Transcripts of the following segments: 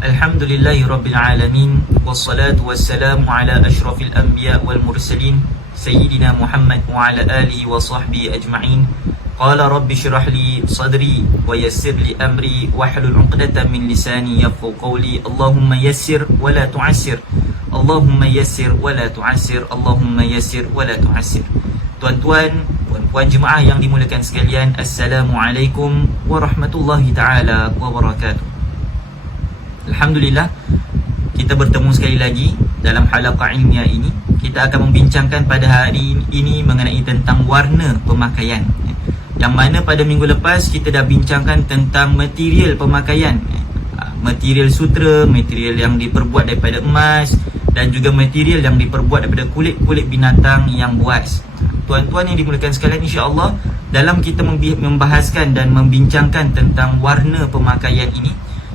Alhamdulillahi Rabbil Alamin. Wassalatu wassalamu ala ashrafil anbiya wal mursalin Sayyidina Muhammad wa ala alihi wa sahbihi ajma'in. Qala rabbi syrah li sadri wa yassir li amri wahlul 'uqdatam min lisani yafqahu qawli. Allahumma yassir wa la tu'assir, Allahumma yassir wa la tu'assir, Allahumma yassir wa la tu'assir. Tuan-tuan, puan-puan jemaah yang dimuliakan sekalian, Assalamualaikum warahmatullahi taala wabarakatuh. Alhamdulillah, kita bertemu sekali lagi dalam halaqah ilmiah ini. Kita akan membincangkan pada hari ini mengenai tentang warna pemakaian, yang mana pada minggu lepas kita dah bincangkan tentang material pemakaian, material sutra, material yang diperbuat daripada emas, dan juga material yang diperbuat daripada kulit-kulit binatang yang buas. Tuan-tuan yang dimuliakan sekalian, insya-Allah dalam kita membahaskan dan membincangkan tentang warna pemakaian ini,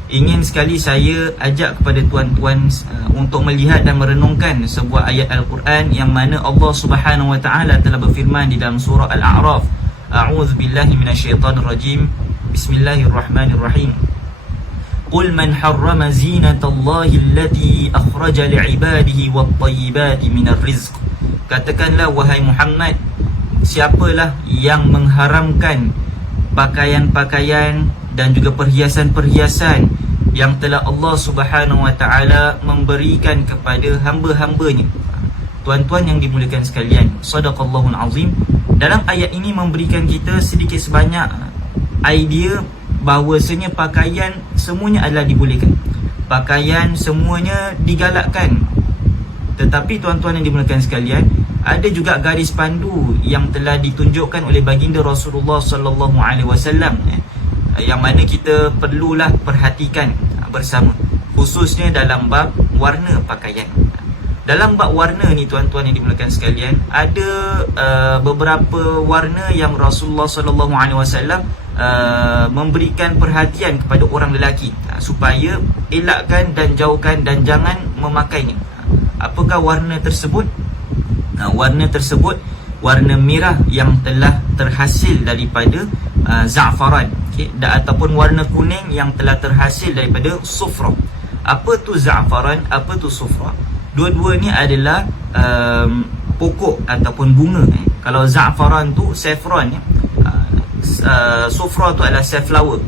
ingin sekali saya ajak kepada tuan-tuan untuk melihat dan merenungkan sebuah ayat Al-Quran yang mana Allah Subhanahu wa taala telah berfirman di dalam surah Al-A'raf. A'udzubillahi minasyaitonir rajim. Bismillahirrahmanirrahim. Qul man harrama zinatallahi allati akhraja li'ibadihi wat-tayyibati minar rizq. Katakanlah wahai Muhammad, siapalah yang mengharamkan pakaian-pakaian dan juga perhiasan-perhiasan yang telah Allah Subhanahu wa taala memberikan kepada hamba-hambanya. Tuan-tuan yang dimuliakan sekalian, sadaqallahul azim. Dalam ayat ini memberikan kita sedikit sebanyak idea bahawasanya pakaian semuanya adalah dibolehkan. Pakaian semuanya digalakkan. Tetapi tuan-tuan yang dimuliakan sekalian, ada juga garis pandu yang telah ditunjukkan oleh baginda Rasulullah sallallahu alaihi wasallam, yang mana kita perlulah perhatikan bersama, khususnya dalam bab warna pakaian. Dalam bab warna ni tuan-tuan yang dimuliakan sekalian, ada beberapa warna yang Rasulullah sallallahu alaihi wasallam memberikan perhatian kepada orang lelaki supaya elakkan dan jauhkan dan jangan memakainya. Apakah warna tersebut? Warna tersebut warna merah yang telah terhasil daripada za'faran, ataupun warna kuning yang telah terhasil daripada sufra. Apa tu za'faran, apa tu sufra? Dua-dua ni adalah pokok ataupun bunga. Kalau za'faran tu saffron, sufra tu adalah safflower.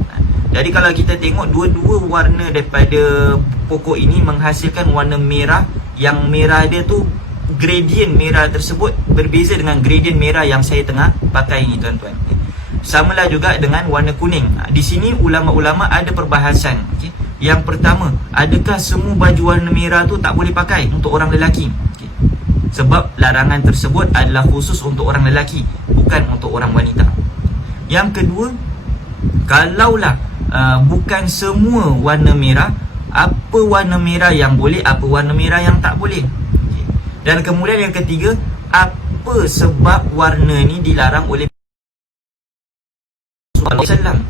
Jadi kalau kita tengok dua-dua warna daripada pokok ini menghasilkan warna merah, yang merah dia tu, gradient merah tersebut berbeza dengan gradient merah yang saya tengah pakai ni tuan-tuan. Samalah juga dengan warna kuning. Di sini ulama-ulama ada perbahasan. Yang pertama, adakah semua baju warna merah tu tak boleh pakai untuk orang lelaki? Sebab larangan tersebut adalah khusus untuk orang lelaki, bukan untuk orang wanita. Yang kedua, kalaulah bukan semua warna merah, apa warna merah yang boleh, apa warna merah yang tak boleh? Dan kemudian yang ketiga, apa sebab warna ni dilarang oleh Rasulullah SAW?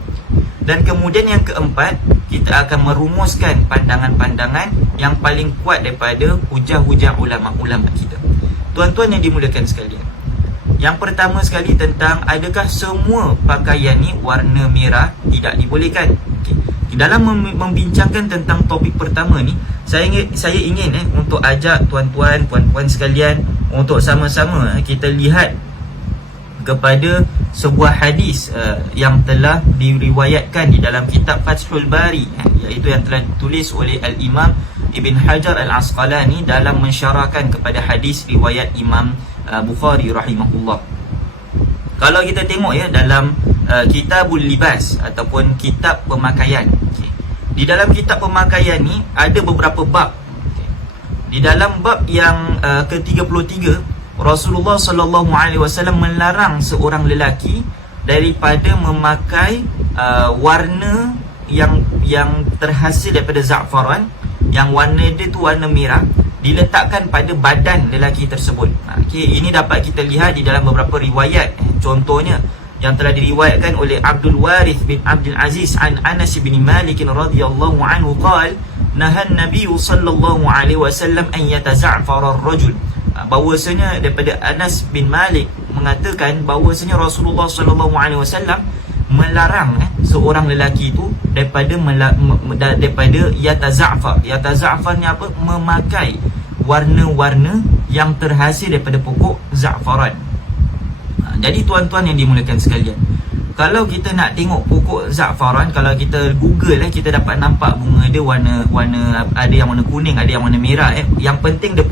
Dan kemudian yang keempat, kita akan merumuskan pandangan-pandangan yang paling kuat daripada hujah-hujah ulama-ulama kita. Tuan-tuan yang dimuliakan sekalian, yang pertama sekali tentang adakah semua pakaian ni warna merah tidak dibolehkan. Dalam membincangkan tentang topik pertama ni, saya ingin untuk ajak tuan-tuan, puan-puan sekalian untuk sama-sama kita lihat kepada sebuah hadis yang telah diriwayatkan di dalam kitab Fathul Bari, iaitu yang telah ditulis oleh Al-Imam Ibn Hajar Al-Asqalani dalam mensyarahkan kepada hadis riwayat Imam Bukhari rahimahullah. Kalau kita tengok dalam Kitabul Libas ataupun kitab pemakaian, di dalam kitab pemakaian ni ada beberapa bab. Di dalam bab yang ke-33, Rasulullah sallallahu alaihi wasallam melarang seorang lelaki daripada memakai warna yang terhasil daripada za'faran, yang warna dia tu warna merah, diletakkan pada badan lelaki tersebut. Okay, ini dapat kita lihat di dalam beberapa riwayat. Contohnya yang telah diriwayatkan oleh Abdul Warith bin Abdul Aziz an Anas bin Malik radhiyallahu anhu qala nahan Nabi sallallahu alaihi wasallam an yataza'fara ar-rajul. Bahawasanya daripada Anas bin Malik mengatakan bahawasanya Rasulullah sallallahu alaihi wasallam melarang seorang lelaki itu daripada yataza'far. Yataza'far ni apa? Memakai warna-warna yang terhasil daripada pokok za'faran. Jadi tuan-tuan yang dimuliakan sekalian, kalau kita nak tengok pokok za'faran, kalau kita Google kita dapat nampak bunga dia warna ada yang warna kuning, ada yang warna merah. Yang penting dia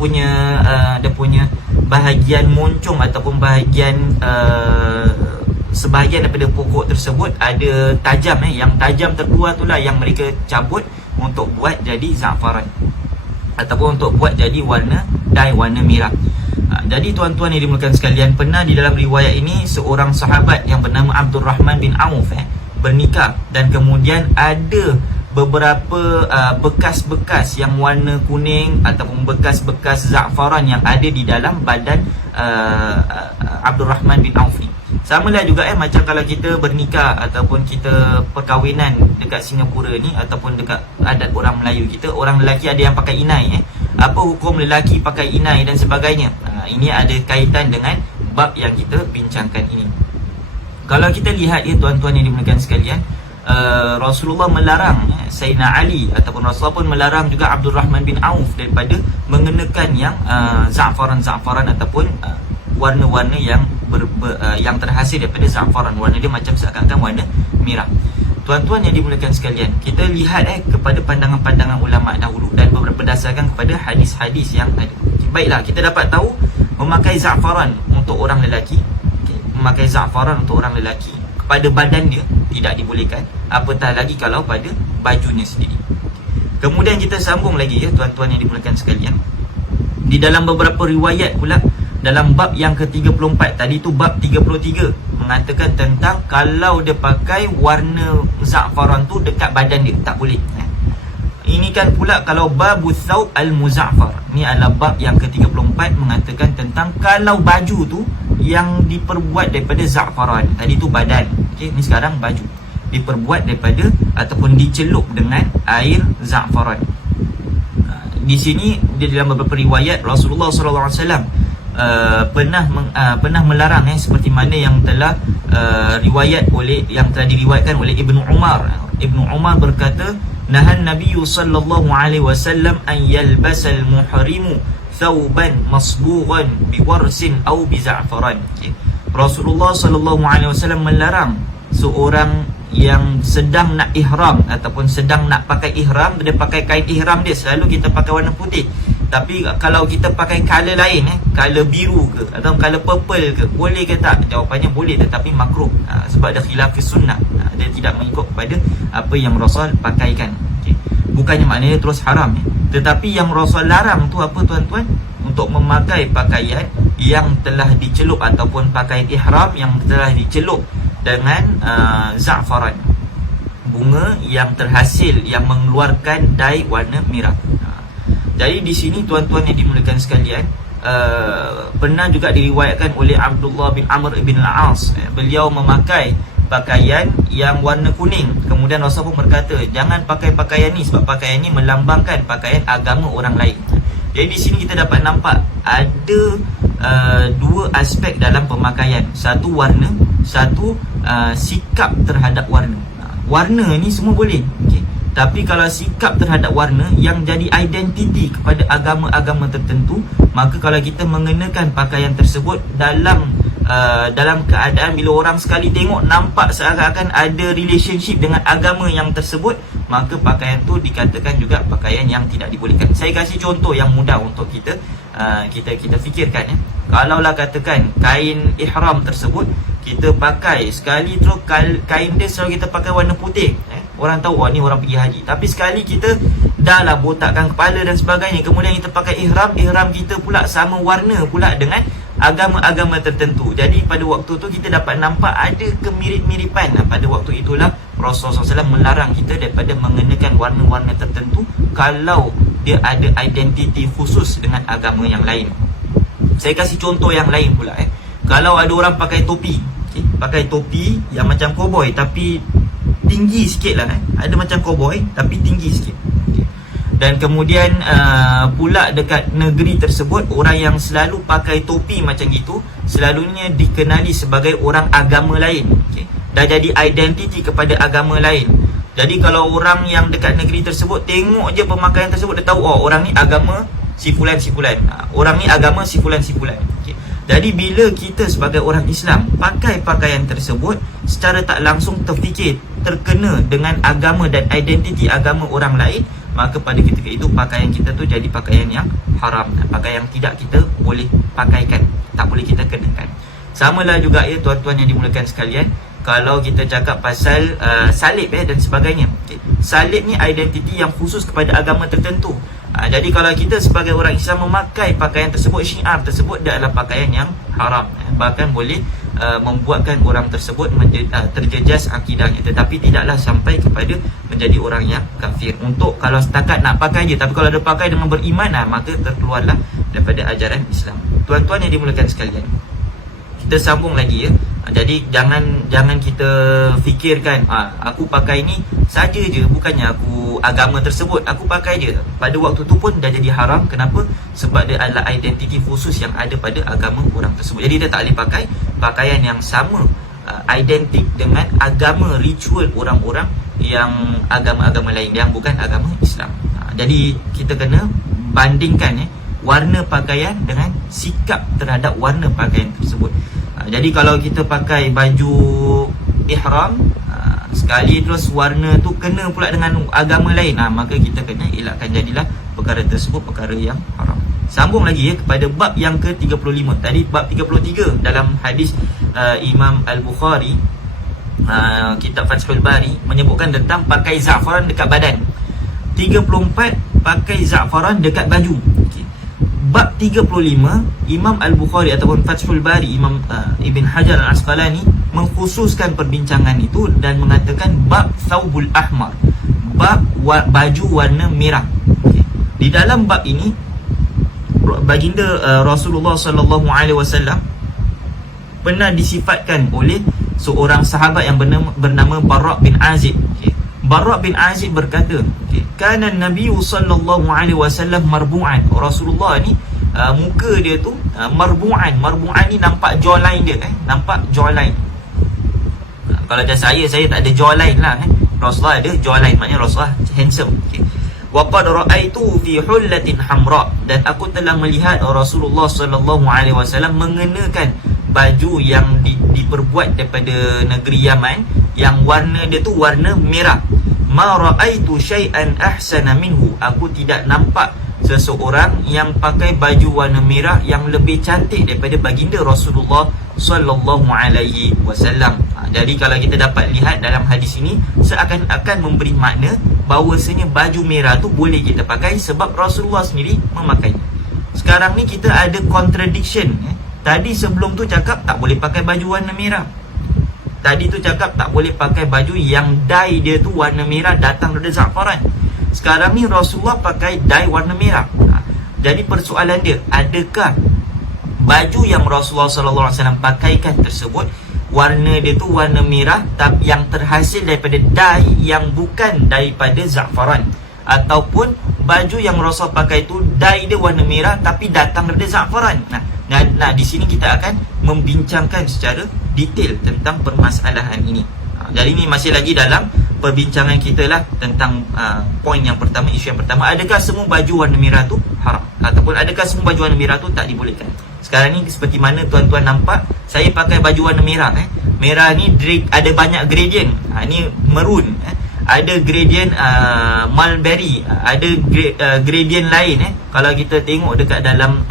punya bahagian moncong ataupun bahagian sebahagian daripada pokok tersebut ada tajam. Yang tajam terkeluar itulah yang mereka cabut untuk buat jadi za'faran ataupun untuk buat jadi warna dye warna merah. Jadi tuan-tuan yang dimuliakan sekalian, pernah di dalam riwayat ini seorang sahabat yang bernama Abdul Rahman bin Auf bernikah, dan kemudian ada beberapa bekas-bekas yang warna kuning ataupun bekas-bekas za'faran yang ada di dalam badan Abdul Rahman bin Auf ni. Sama lah juga macam kalau kita bernikah ataupun kita perkahwinan dekat Singapura ni ataupun dekat adat orang Melayu kita, orang lelaki ada yang pakai inai. Apa hukum lelaki pakai inai dan sebagainya? Ini ada kaitan dengan bab yang kita bincangkan ini. Kalau kita lihat tuan-tuan yang dimuliakan sekalian, Rasulullah melarang Sayyidina Ali ataupun Rasulullah pun melarang juga Abdul Rahman bin Auf daripada mengenakan yang za'faran ataupun warna-warna yang terhasil daripada za'faran. Warna dia macam seakan-akan warna merah. Tuan-tuan yang dimuliakan sekalian, kita lihat kepada pandangan-pandangan ulama dahulu dan berdasarkan kepada hadis-hadis yang ada. Baiklah, kita dapat tahu memakai za'faran untuk orang lelaki, memakai za'faran untuk orang lelaki kepada badan dia tidak dibolehkan, apatah lagi kalau pada bajunya sendiri. Kemudian kita sambung lagi tuan-tuan yang dimuliakan sekalian. Di dalam beberapa riwayat pula dalam bab yang ke-34, tadi tu bab 33, mengatakan tentang kalau dia pakai warna za'faran tu dekat badan dia tak boleh. Ini kan pula kalau babu thawb al-muza'far. Ni adalah bab yang ke-34 mengatakan tentang kalau baju tu yang diperbuat daripada za'faran. Tadi tu badan. Okey, ni sekarang baju diperbuat daripada ataupun dicelup dengan air za'faran. Di sini di dalam beberapa riwayat Rasulullah sallallahu alaihi wasallam pernah melarang seperti mana yang telah yang telah diriwayatkan oleh Ibnu Umar. Ibnu Umar berkata, nahan Nabi sallallahu alaihi wasallam an yalbasal muhrimu thawban masbughan biwarsin atau biza'faran. Rasulullah sallallahu alaihi wasallam melarang seorang yang sedang nak ihram ataupun sedang nak pakai ihram, dia pakai kain ihram dia selalu kita pakai warna putih. Tapi kalau kita pakai color lain, color biru ke atau color purple ke, boleh ke tak? Jawapannya boleh, tetapi makruh. Sebab ada khilaf sunnah. Dia tidak mengikut kepada apa yang Rasul pakaikan. Bukannya maknanya terus haram, tetapi yang Rasul larang tu apa tuan-tuan? Untuk memakai pakaian yang telah dicelup ataupun pakaian ihram yang telah dicelup dengan za'faran, bunga yang terhasil yang mengeluarkan dye warna merah. Jadi di sini tuan-tuan yang dimuliakan sekalian, pernah juga diriwayatkan oleh Abdullah bin Amr bin Al-As, beliau memakai pakaian yang warna kuning. Kemudian Rasul pun berkata, jangan pakai pakaian ni sebab pakaian ni melambangkan pakaian agama orang lain. Jadi di sini kita dapat nampak ada dua aspek dalam pemakaian. Satu warna, satu sikap terhadap warna. Warna ni semua boleh, okay. Tapi kalau sikap terhadap warna yang jadi identiti kepada agama-agama tertentu, maka kalau kita mengenakan pakaian tersebut dalam keadaan bila orang sekali tengok nampak seakan-akan ada relationship dengan agama yang tersebut, maka pakaian tu dikatakan juga pakaian yang tidak dibolehkan. Saya kasih contoh yang mudah untuk kita fikirkan. Kalaulah katakan kain ihram tersebut kita pakai sekali terus kain dia selalu kita pakai warna putih, orang tahu ni orang pergi haji. Tapi sekali kita dah lah botakkan kepala dan sebagainya, kemudian kita pakai ihram kita pula sama warna pula dengan agama-agama tertentu. Jadi pada waktu tu kita dapat nampak ada kemirip-miripan. Pada waktu itulah Rasulullah SAW melarang kita daripada mengenakan warna-warna tertentu kalau dia ada identiti khusus dengan agama yang lain. Saya kasih contoh yang lain pula. Kalau ada orang pakai topi, pakai topi yang macam cowboy tapi tinggi sikit lah. Ada macam cowboy tapi tinggi sikit. Dan kemudian pula dekat negeri tersebut, orang yang selalu pakai topi macam itu selalunya dikenali sebagai orang agama lain. Dah jadi identiti kepada agama lain. Jadi kalau orang yang dekat negeri tersebut tengok je pemakaian tersebut, dia tahu orang ni agama si fulan-si-fulan, orang ni agama si fulan-si-fulan. Jadi bila kita sebagai orang Islam pakai pakaian tersebut, secara tak langsung terfikir terkena dengan agama dan identiti agama orang lain, maka pada ketika itu pakaian kita tu jadi pakaian yang haram, pakaian yang tidak kita boleh pakaikan, tak boleh kita kenakan. Samalah juga ya tuan-tuan yang dimulakan sekalian, kalau kita cakap pasal salib dan sebagainya. Salib ni identiti yang khusus kepada agama tertentu. Jadi kalau kita sebagai orang Islam memakai pakaian tersebut, syiar tersebut, dia adalah pakaian yang haram, bahkan boleh membuatkan orang tersebut terjejas akidahnya, tetapi tidaklah sampai kepada menjadi orang yang kafir. Untuk kalau setakat nak pakai je, tapi kalau dia pakai dengan beriman, maka terkeluarlah daripada ajaran Islam. Tuan-tuan yang dimulakan sekalian, kita sambung lagi ya. Jadi jangan kita fikirkan aku pakai ni saja je, bukannya aku agama tersebut, aku pakai je. Pada waktu tu pun dah jadi haram. Kenapa? Sebab dia adalah identiti khusus yang ada pada agama orang tersebut. Jadi dia tak boleh pakai pakaian yang sama identik dengan agama ritual orang-orang yang agama-agama lain yang bukan agama Islam. Jadi kita kena bandingkan warna pakaian dengan sikap terhadap warna pakaian tersebut. Jadi kalau kita pakai baju ihram sekali terus warna tu kena pula dengan agama lain, maka kita kena elakkan, jadilah perkara tersebut perkara yang haram. Sambung lagi ya kepada bab yang ke-35. Tadi bab 33 dalam hadis Imam Al-Bukhari, kitab Fathul Bari, menyebutkan tentang pakai za'faran dekat badan. 34 pakai za'faran dekat baju. Bab 35 Imam Al-Bukhari ataupun Fathul Bari, Imam Ibn Hajar Al-Asqalani mengkhususkan perbincangan itu dan mengatakan bab Thawbul Ahmar, bab baju warna merah. Di dalam bab ini baginda Rasulullah sallallahu alaihi wasallam pernah disifatkan oleh seorang sahabat yang bernama Bara' bin Azib. Bara' bin Azib berkata, kana Nabi sallallahu alaihi wasallam marbu'an. Rasulullah ni muka dia tu marbu'an. Marbu'an ni nampak jawline dia, nampak jawline. Kalau macam saya tak ada jawline lah. Rasulullah ada jawline, maknanya Rasulullah handsome. Wa qad ra'aitu fi hullatin hamra, dan aku telah melihat Rasulullah sallallahu alaihi wasallam mengenakan baju yang diperbuat daripada negeri Yaman, yang warna dia tu warna merah. Ma ra'aitu syai'an ahsana minhu, aku tidak nampak seseorang yang pakai baju warna merah yang lebih cantik daripada baginda Rasulullah sallallahu alaihi wasallam. Jadi kalau kita dapat lihat dalam hadis ini, seakan-akan memberi makna bahawasanya baju merah tu boleh kita pakai sebab Rasulullah sendiri memakainya. Sekarang ni kita ada contradiction. Tadi sebelum tu cakap tak boleh pakai baju warna merah. Tadi tu cakap tak boleh pakai baju yang dye dia tu warna merah datang dari za'faran. Sekarang ni Rasulullah pakai dye warna merah. Jadi persoalan dia, adakah baju yang Rasulullah SAW pakaikan tersebut warna dia tu warna merah tapi yang terhasil daripada dye yang bukan daripada za'faran, ataupun baju yang Rasul pakai tu dye dia warna merah tapi datang dari za'faran. Nah, di sini kita akan membincangkan secara detail tentang permasalahan ini. Jadi ini masih lagi dalam perbincangan kita lah tentang poin yang pertama, isu yang pertama, adakah semua baju warna merah tu haram, ataupun adakah semua baju warna merah tu tak dibolehkan. Sekarang ni seperti mana tuan-tuan nampak, saya pakai baju warna merah. Merah ni ada banyak gradient. Ni maroon, ada gradient mulberry, ada gradient lain. Kalau kita tengok dekat dalam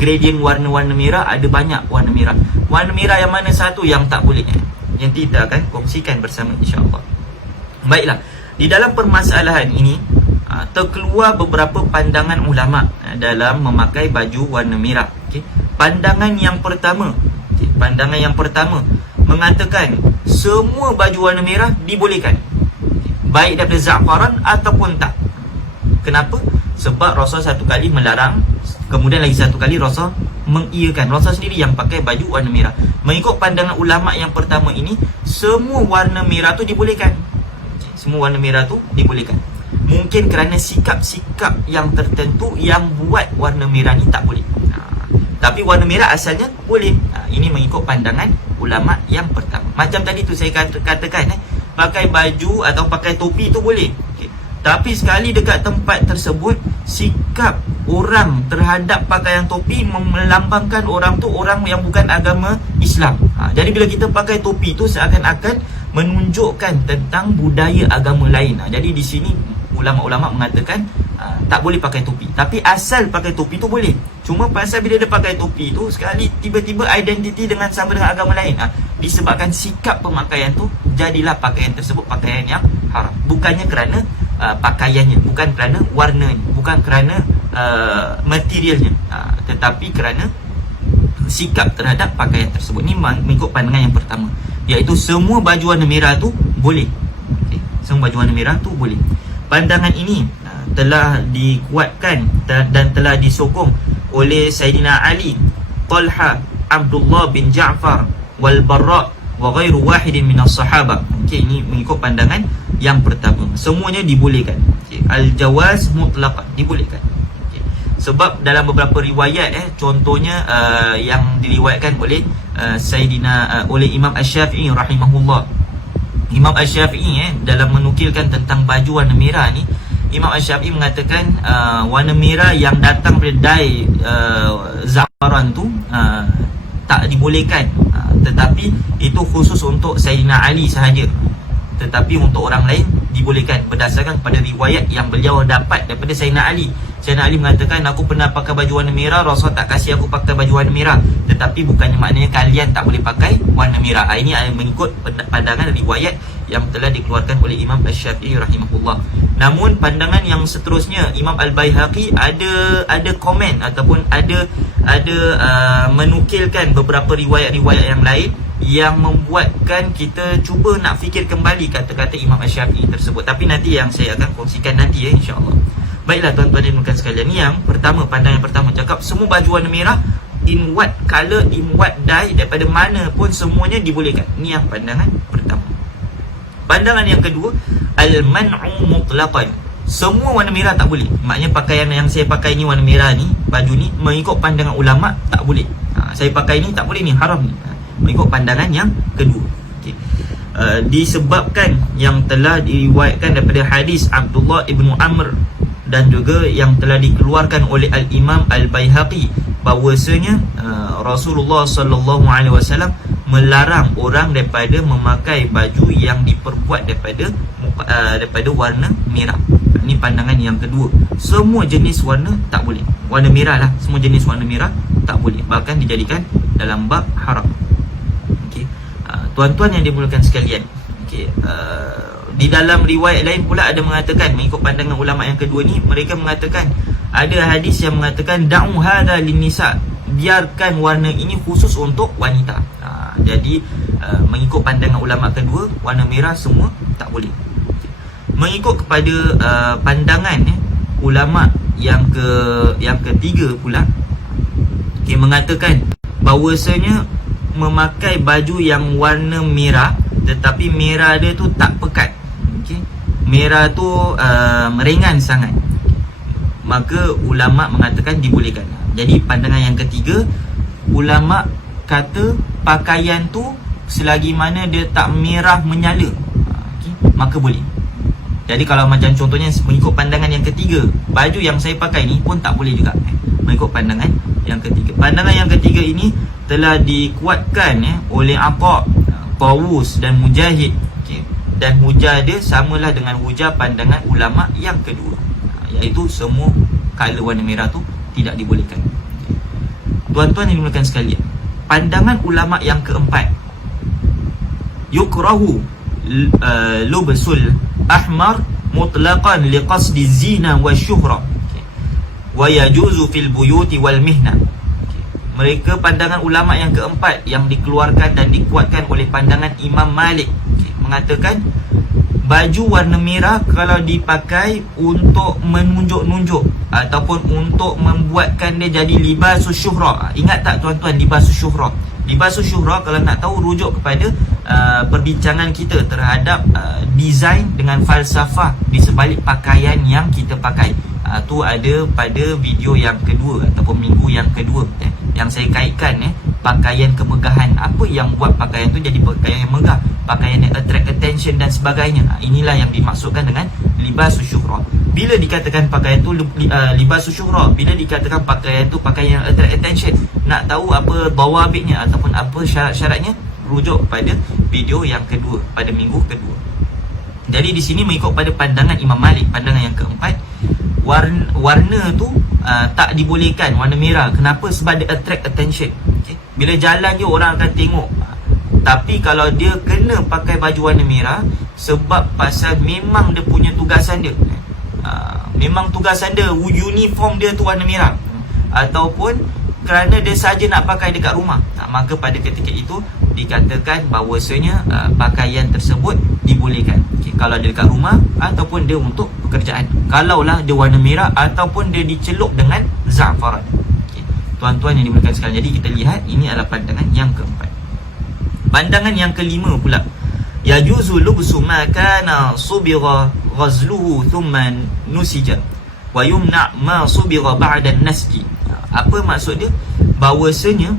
gradient warna-warna merah, ada banyak warna merah. Warna merah yang mana satu yang tak boleh, yang kita akan kongsikan bersama insya-Allah. Baiklah, di dalam permasalahan ini terkeluar beberapa pandangan ulama dalam memakai baju warna merah. Pandangan yang pertama, pandangan yang pertama mengatakan semua baju warna merah dibolehkan, baik daripada za'faran ataupun tak. Kenapa? Sebab Rasul satu kali melarang, kemudian lagi satu kali Rasul mengiyakan. Rasul sendiri yang pakai baju warna merah. Mengikut pandangan ulama yang pertama ini, semua warna merah tu dibolehkan. Semua warna merah tu dibolehkan. Mungkin kerana sikap-sikap yang tertentu yang buat warna merah ni tak boleh. Tapi warna merah asalnya boleh. Ini mengikut pandangan ulama yang pertama. Macam tadi tu saya katakan, pakai baju atau pakai topi tu boleh. Tapi sekali dekat tempat tersebut, sikap orang terhadap pakaian topi melambangkan orang tu orang yang bukan agama Islam. Jadi bila kita pakai topi tu seakan-akan menunjukkan tentang budaya agama lain. Jadi di sini ulama-ulama mengatakan tak boleh pakai topi. Tapi asal pakai topi tu boleh. Cuma pasal bila dia pakai topi tu, sekali tiba-tiba identiti dengan sama dengan agama lain, disebabkan sikap pemakaian tu, jadilah pakaian tersebut pakaian yang haram. Bukannya kerana pakaiannya, bukan kerana warnanya, bukan kerana materialnya, tetapi kerana sikap terhadap pakaian tersebut. Ini mengikut pandangan yang pertama, iaitu semua baju warna merah tu boleh. Semua baju warna merah tu boleh. Pandangan ini telah dikuatkan dan telah disokong oleh Sayyidina Ali, Talha, Abdullah bin Ja'far, wal Barra wa ghairu wahidin minas sahabah. Ini mengikut pandangan yang pertama, semuanya dibolehkan. Al-jawaz mutlaqan, dibolehkan. Sebab dalam beberapa riwayat, contohnya yang diriwayatkan oleh oleh Imam Asy-Syafi'i rahimahullah. Imam Asy-Syafi'i dalam menukilkan tentang baju warna merah ni, Imam Asy-Syafi'i mengatakan warna merah yang datang dari dai za'faran tu tak dibolehkan, tetapi itu khusus untuk Sayyidina Ali sahaja. Tetapi untuk orang lain dibolehkan berdasarkan pada riwayat yang beliau dapat daripada Sayyidina Ali. Sayyidina Ali mengatakan, aku pernah pakai baju warna merah, Rasul tak kasih aku pakai baju warna merah. Tetapi bukannya maknanya kalian tak boleh pakai warna merah. Ini mengikut pandangan riwayat yang telah dikeluarkan oleh Imam Asy-Syafi'i rahimahullah. Namun pandangan yang seterusnya, Imam Al-Baihaqi ada komen ataupun ada menukilkan beberapa riwayat-riwayat yang lain yang membuatkan kita cuba nak fikir kembali kata-kata Imam Asy-Syafi'i tersebut. Tapi nanti yang saya akan kongsikan nanti insya-Allah. Baiklah tuan-tuan dan puan sekalian, yang pertama, pandangan pertama cakap semua baju warna merah, in what color, in what dye, daripada mana pun semuanya dibolehkan. Ini yang pandangan pertama. Pandangan yang kedua, al-man'u mutlaqan, semua warna merah tak boleh. Maknanya pakaian yang saya pakai ni, warna merah ni, baju ni, mengikut pandangan ulama tak boleh. Saya pakai ni tak boleh, ni haram ni, mengikut pandangan yang kedua. Disebabkan yang telah diriwayatkan daripada hadis Abdullah ibnu Amr dan juga yang telah dikeluarkan oleh Al-Imam Al-Baihaqi, bahawasanya Rasulullah sallallahu alaihi wasallam melarang orang daripada memakai baju yang diperbuat daripada warna merah. Ini pandangan yang kedua. Semua jenis warna tak boleh. Warna merah lah, semua jenis warna merah tak boleh, bahkan dijadikan dalam bab haram. Tuan-tuan yang dimuliakan sekalian, di dalam riwayat lain pula ada mengatakan, mengikut pandangan ulama yang kedua ni, mereka mengatakan ada hadis yang mengatakan da'u hadha linnisa, biarkan warna ini khusus untuk wanita. Jadi mengikut pandangan ulama kedua, warna merah semua tak boleh. Mengikut kepada pandangan ulama yang ketiga pula, mengatakan bahawasanya memakai baju yang warna merah tetapi merah dia tu tak pekat, merah tu ringan sangat, maka ulama mengatakan dibolehkan. Jadi pandangan yang ketiga, ulama kata pakaian tu selagi mana dia tak merah menyala, maka boleh. Jadi kalau macam contohnya mengikut pandangan yang ketiga, baju yang saya pakai ni pun tak boleh juga, mengikut pandangan yang ketiga. Pandangan yang ketiga ini telah dikuatkan oleh Atha, Tawus dan Mujahid, dan hujah dia samalah dengan hujah pandangan ulama yang kedua, iaitu semua color warna merah tu tidak dibolehkan. Tuan-tuan yang dimuliakan sekalian, pandangan ulama yang keempat, yukrahu lubsul ahmar mutlaqan liqasdi zina wa syuhra, wa yajuzu fil buyuti wal mihna. Mereka pandangan ulama yang keempat yang dikeluarkan dan dikuatkan oleh pandangan Imam Malik, mengatakan baju warna merah kalau dipakai untuk menunjuk-nunjuk ataupun untuk membuatkan dia jadi libasus syuhra. Ingat tak tuan-tuan, libasus syuhra? Libasus syuhra, kalau nak tahu, rujuk kepada perbincangan kita terhadap design dengan falsafah di sebalik pakaian yang kita pakai. Tu ada pada video yang kedua ataupun minggu yang kedua, yang saya kaitkan pakaian kemegahan. Apa yang buat pakaian tu jadi pakaian yang megah, pakaian yang attract attention dan sebagainya. Inilah yang dimaksudkan dengan libasus syuhra. Bila dikatakan pakaian tu libasus syuhra, bila dikatakan pakaian tu pakaian yang attract attention, nak tahu apa dawabitnya ataupun apa syarat-syaratnya, rujuk pada video yang kedua pada minggu kedua. Jadi di sini mengikut pada pandangan Imam Malik, pandangan yang keempat, warna tu tak dibolehkan, warna merah. Kenapa? Sebab dia attract attention. Bila jalan je orang akan tengok. Tapi kalau dia kena pakai baju warna merah, sebab pasal memang dia punya tugasan dia, memang tugasan dia, uniform dia tu warna merah, ataupun kerana dia saja nak pakai dekat rumah, maka pada ketika itu dikatakan bahawasanya pakaian tersebut dibolehkan. Kalau dia dekat rumah ataupun dia untuk pekerjaan, kalaulah dia warna merah ataupun dia dicelup dengan za'faran. Tuan-tuan yang dimuliakan sekalian, jadi kita lihat ini adalah pandangan yang keempat. Pandangan yang kelima pula, yajuzu lubsu ma kana subigha ghazluhu thumma nusija wa yumna ma subigha ba'da an-nasji. Apa maksud dia? Bahawasanya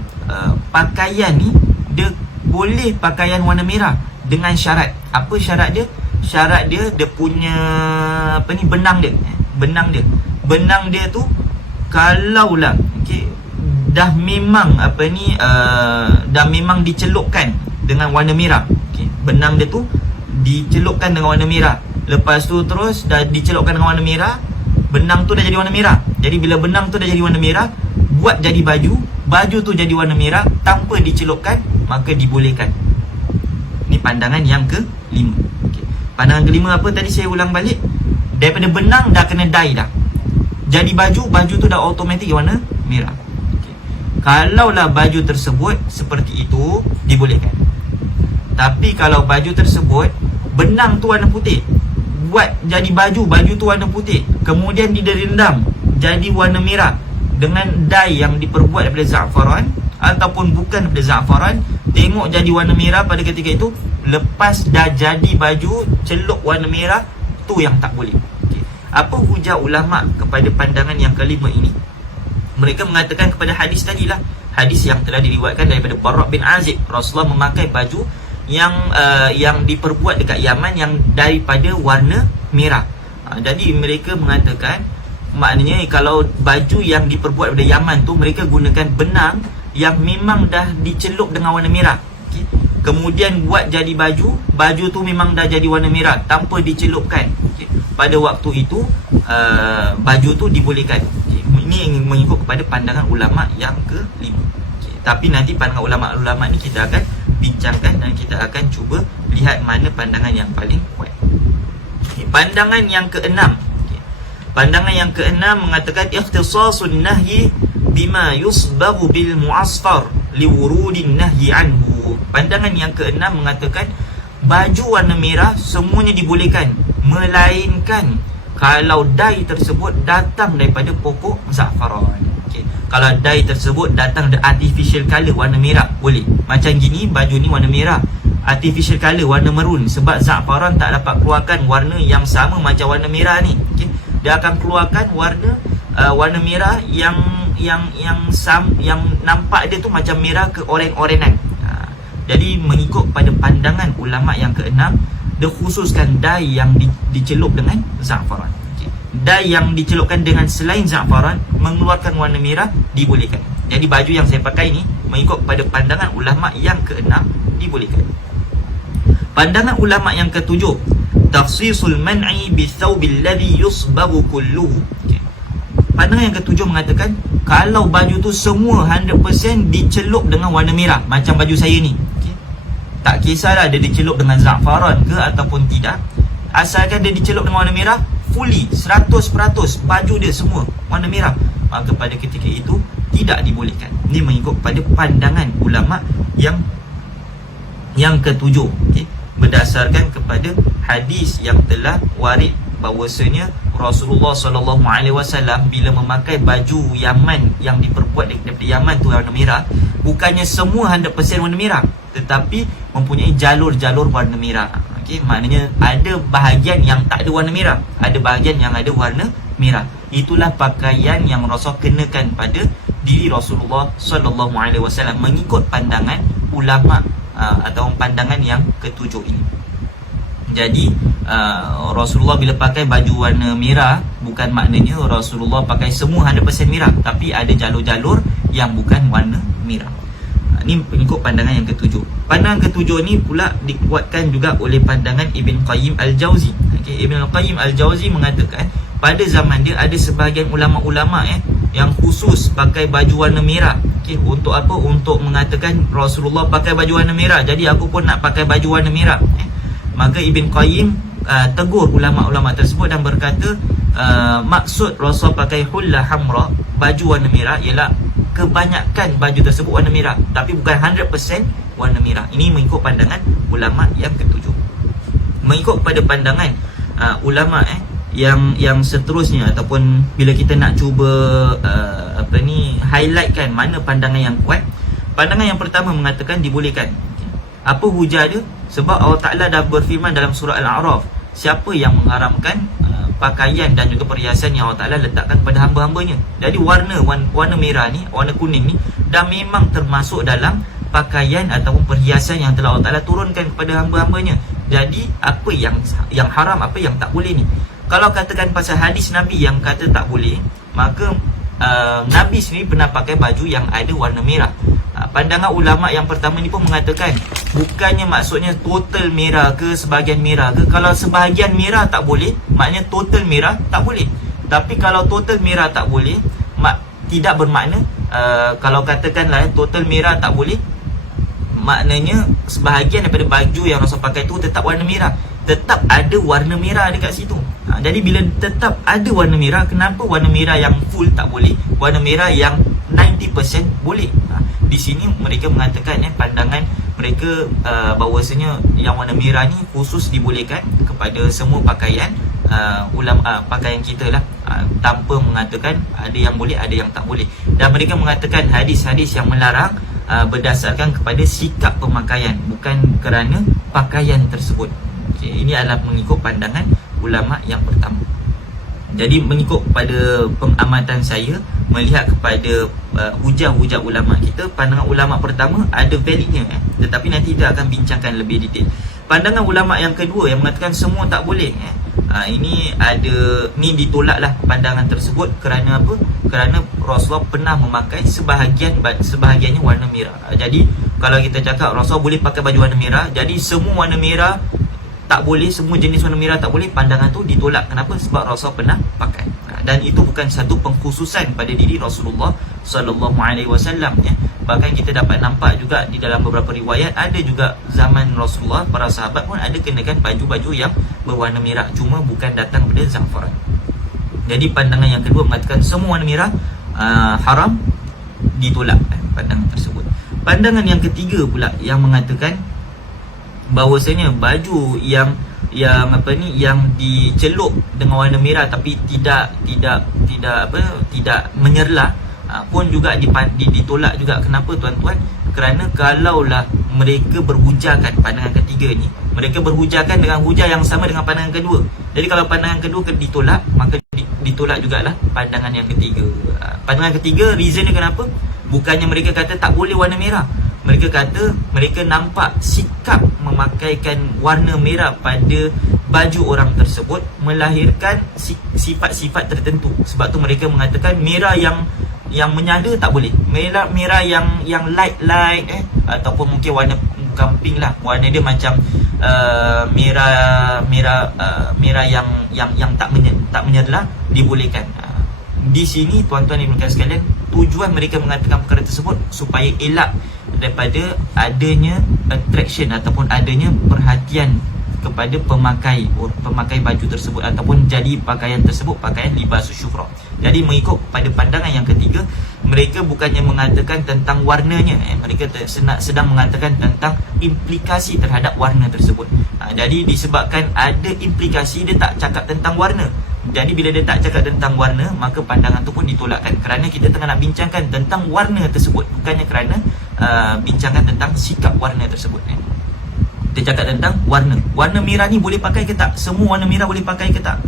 pakaian ni dia boleh pakaian warna merah dengan syarat. Apa syarat dia? Syarat dia punya benang dia. Benang dia tu kalaulah dah memang dah memang dicelupkan dengan warna merah. Benang dia tu dicelupkan dengan warna merah. Lepas tu terus dah dicelupkan dengan warna merah, benang tu dah jadi warna merah. Jadi bila benang tu dah jadi warna merah, buat jadi baju tu jadi warna merah tanpa dicelupkan, maka dibolehkan. Ni pandangan yang kelima. Pandangan kelima apa tadi, saya ulang balik. Daripada benang dah kena dye dah, jadi baju tu dah automatik warna merah. Kalaulah baju tersebut seperti itu, dibolehkan. Tapi kalau baju tersebut benang tu warna putih, buat jadi baju tu warna putih, kemudian direndam jadi warna merah dengan dye yang diperbuat daripada za'faran ataupun bukan daripada za'faran, tengok jadi warna merah pada ketika itu, lepas dah jadi baju celup warna merah, tu yang tak boleh. Apa hujah ulama kepada pandangan yang kelima ini? Mereka mengatakan kepada hadis tadilah, hadis yang telah diriwayatkan daripada Barra' bin Azib, Rasulullah memakai baju yang diperbuat dekat Yaman yang daripada warna merah. Jadi mereka mengatakan, maknanya kalau baju yang diperbuat daripada Yaman tu, mereka gunakan benang yang memang dah dicelup dengan warna merah, kemudian buat jadi baju tu memang dah jadi warna merah tanpa dicelupkan. Pada waktu itu baju tu dibolehkan. Ini mengikut kepada pandangan ulama yang kelima. Tapi nanti pandangan ulama-ulama ni kita akan bincangkan dan kita akan cuba lihat mana pandangan yang paling kuat. Pandangan yang keenam. Pandangan yang keenam mengatakan ikhtisasun nahyi bima yusbagu bil mu'asfar liwurudin nahyi anhu. Pandangan yang keenam mengatakan baju warna merah semuanya dibolehkan, melainkan kalau dye tersebut datang daripada pokok za'faran. Kalau dye tersebut datang dari artificial colour warna merah, boleh. Macam gini, baju ni warna merah, artificial colour warna maroon, sebab za'faran tak dapat keluarkan warna yang sama macam warna merah ni. Dia akan keluarkan warna merah yang nampak dia tu macam merah ke oren-orenan. Jadi mengikut pada pandangan ulama yang keenam, dia khususkan dye yang dicelup dengan za'faran. Dye yang dicelupkan dengan selain za'faran mengeluarkan warna merah dibolehkan. Jadi baju yang saya pakai ni mengikut pada pandangan ulama yang keenam dibolehkan. Pandangan ulama yang ketujuh, takhsisul man'i bithawbil ladhi yusbagu kulluhu. Pandangan yang ketujuh mengatakan kalau baju tu semua 100% dicelup dengan warna merah, macam baju saya ni, tak kisahlah dia dicelup dengan za'faran ke ataupun tidak, asalkan dia dicelup dengan warna merah, fully 100% baju dia semua warna merah, maka pada ketika itu tidak dibolehkan. Ini mengikut pada pandangan ulama yang ketujuh, okay? Berdasarkan kepada hadis yang telah warid bahawasanya Rasulullah SAW bila memakai baju Yaman yang diperbuat daripada Yaman tu warna merah, bukannya semua 100% warna merah, tetapi mempunyai jalur-jalur warna merah. Okay? Maknanya ada bahagian yang tak ada warna merah, ada bahagian yang ada warna merah. Itulah pakaian yang Rasul kenakan pada diri Rasulullah SAW mengikut pandangan ulama atau pandangan yang ketujuh ini. Jadi Rasulullah bila pakai baju warna merah, bukan maknanya Rasulullah pakai semua 100% merah, tapi ada jalur-jalur yang bukan warna merah. Ini mengikut pandangan yang ketujuh. Pandangan ketujuh ni pula dikuatkan juga oleh pandangan Ibn Qayyim Al-Jauzi. Okay, Ibn Qayyim Al-Jauzi mengatakan pada zaman dia ada sebahagian ulama-ulama yang khusus pakai baju warna merah. Okay, untuk apa? Untuk mengatakan Rasulullah pakai baju warna merah, jadi aku pun nak pakai baju warna merah. Maka Ibn Qayyim tegur ulama-ulama tersebut dan berkata maksud Rasul pakai hulla hamra, baju warna merah, ialah kebanyakan baju tersebut warna merah, tapi bukan 100% warna merah. Ini mengikut pandangan ulama yang ketujuh. Mengikut pada pandangan ulama yang seterusnya, ataupun bila kita nak cuba highlightkan mana pandangan yang kuat, pandangan yang pertama mengatakan dibolehkan. Apa hujah dia? Sebab Allah Ta'ala dah berfirman dalam surah Al-A'raf, siapa yang mengharamkan pakaian dan juga perhiasan yang Allah Ta'ala letakkan pada hamba-hambanya. Jadi warna merah ni, warna kuning ni dah memang termasuk dalam pakaian ataupun perhiasan yang telah Allah Ta'ala turunkan kepada hamba-hambanya. Jadi apa yang haram, apa yang tak boleh ni? Kalau katakan pasal hadis Nabi yang kata tak boleh, maka Nabi sendiri pernah pakai baju yang ada warna merah. Pandangan ulama yang pertama ni pun mengatakan bukannya maksudnya total merah ke sebahagian merah ke. Kalau sebahagian merah tak boleh, maknanya total merah tak boleh. Tapi kalau total merah tak boleh, tidak bermakna kalau katakanlah total merah tak boleh, maknanya sebahagian daripada baju yang Rasul pakai tu tetap warna merah, tetap ada warna merah dekat situ. Jadi bila tetap ada warna merah, kenapa warna merah yang full tak boleh, warna merah yang 90% boleh? Di sini mereka mengatakan pandangan mereka bahawasanya yang warna merah ni khusus dibolehkan kepada semua pakaian pakaian kita lah, tanpa mengatakan ada yang boleh, ada yang tak boleh. Dan mereka mengatakan hadis-hadis yang melarang berdasarkan kepada sikap pemakaian, bukan kerana pakaian tersebut. Okay, ini adalah mengikut pandangan ulama yang pertama. Jadi mengikut pada pengamatan saya, melihat kepada hujah-hujah ulama kita, pandangan ulama pertama ada validnya, tetapi nanti kita akan bincangkan lebih detail. Pandangan ulama yang kedua yang mengatakan semua tak boleh, ini ditolaklah pandangan tersebut. Kerana apa? Kerana Rasulullah pernah memakai sebahagiannya warna merah. Jadi kalau kita cakap Rasulullah boleh pakai baju warna merah, jadi semua warna merah tak boleh, semua jenis warna merah tak boleh, pandangan tu ditolak. Kenapa? Sebab Rasul pernah pakai. Dan itu bukan satu pengkhususan pada diri Rasulullah SAW. Bahkan kita dapat nampak juga di dalam beberapa riwayat, ada juga zaman Rasulullah, para sahabat pun ada kenakan baju-baju yang berwarna merah, cuma bukan datang daripada zafaran. Jadi pandangan yang kedua mengatakan semua warna merah haram, ditolak pandangan tersebut. Pandangan yang ketiga pula yang mengatakan bahawasanya baju yang dicelup dengan warna merah tapi tidak menyerlah pun juga ditolak juga. Kenapa tuan-tuan? Kerana kalaulah mereka berhujahkan pandangan ketiga ni, mereka berhujahkan dengan hujah yang sama dengan pandangan kedua. Jadi kalau pandangan kedua ditolak, maka ditolak jugalah pandangan yang ketiga. Pandangan ketiga, reasonnya kenapa? Bukannya mereka kata tak boleh warna merah, mereka kata mereka nampak sikap memakaikan warna merah pada baju orang tersebut melahirkan sifat-sifat tertentu. Sebab tu mereka mengatakan merah yang menyala tak boleh, merah yang light ataupun mungkin warna bukan pink lah, warna dia macam merah yang tak menyerlah dibolehkan. Di sini tuan-tuan dan puan sekalian, tujuan mereka mengatakan perkara tersebut supaya elak daripada adanya attraction ataupun adanya perhatian kepada pemakai baju tersebut ataupun jadi pakaian tersebut pakaian libasus syuhrah. Jadi mengikut pada pandangan yang ketiga, mereka bukannya mengatakan tentang warnanya, mereka sedang mengatakan tentang implikasi terhadap warna tersebut. Jadi disebabkan ada implikasi, dia tak cakap tentang warna. Jadi bila dia tak cakap tentang warna, maka pandangan tu pun ditolakkan, kerana kita tengah nak bincangkan tentang warna tersebut, bukannya kerana bincangkan tentang sikap warna tersebut. Kita cakap tentang warna. Warna merah ni boleh pakai ke tak? Semua warna merah boleh pakai ke tak?